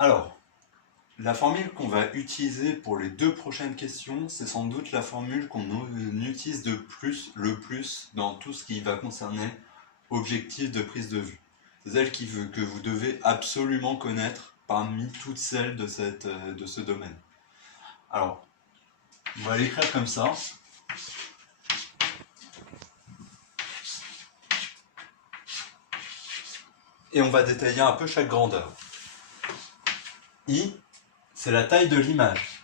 Alors, la formule qu'on va utiliser pour les 2 prochaines questions, c'est sans doute la formule qu'on utilise le plus dans tout ce qui va concerner objectif de prise de vue. C'est celle que vous devez absolument connaître parmi toutes celles de ce domaine. Alors, on va l'écrire comme ça. Et on va détailler un peu chaque grandeur. I, c'est la taille de l'image.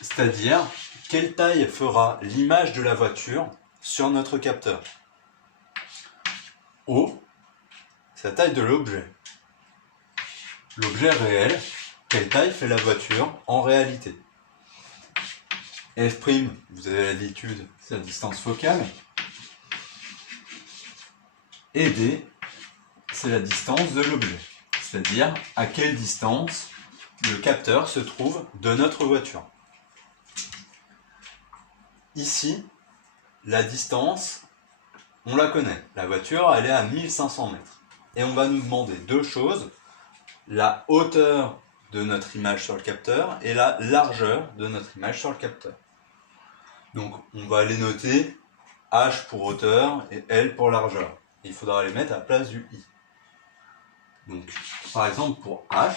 C'est-à-dire, quelle taille fera l'image de la voiture sur notre capteur. O, c'est la taille de l'objet. L'objet réel, quelle taille fait la voiture en réalité. F', vous avez l'habitude, c'est la distance focale. Et D, c'est la distance de l'objet. C'est-à-dire à quelle distance le capteur se trouve de notre voiture. Ici, la distance, on la connaît. La voiture, elle est à 1500 mètres. Et on va nous demander deux choses, la hauteur de notre image sur le capteur et la largeur de notre image sur le capteur. Donc, on va les noter H pour hauteur et L pour largeur. Et il faudra les mettre à la place du I. Donc, par exemple, pour H,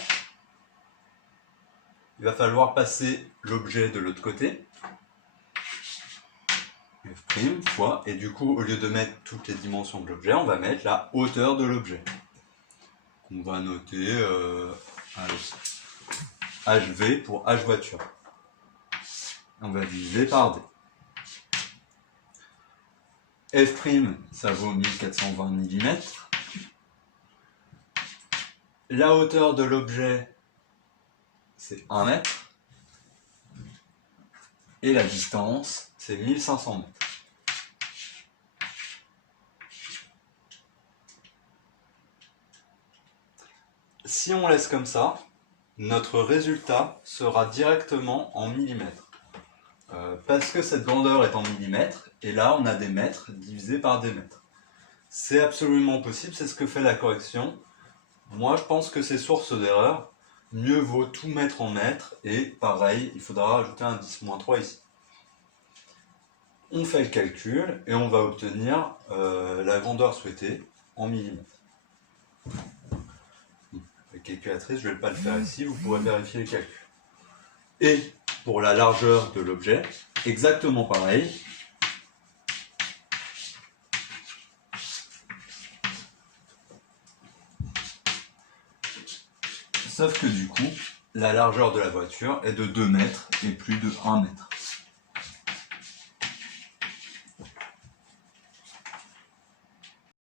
il va falloir passer l'objet de l'autre côté. F' fois, et du coup, au lieu de mettre toutes les dimensions de l'objet, on va mettre la hauteur de l'objet. On va noter HV pour H voiture. On va diviser par D. F', ça vaut 1420 mm. La hauteur de l'objet, c'est 1 mètre. Et la distance, c'est 1500 mètres. Si on laisse comme ça, notre résultat sera directement en millimètres. Parce que cette grandeur est en millimètres, et là on a des mètres divisés par des mètres. C'est absolument possible, c'est ce que fait la correction. Moi je pense que c'est source d'erreur. Mieux vaut tout mettre en mètres, et pareil, il faudra rajouter un 10-3 ici. On fait le calcul, et on va obtenir la grandeur souhaitée en millimètres. La calculatrice, je ne vais pas le faire ici, vous pourrez vérifier les calculs. Et pour la largeur de l'objet, exactement pareil. Sauf que du coup, la largeur de la voiture est de 2 mètres et plus de 1 mètre.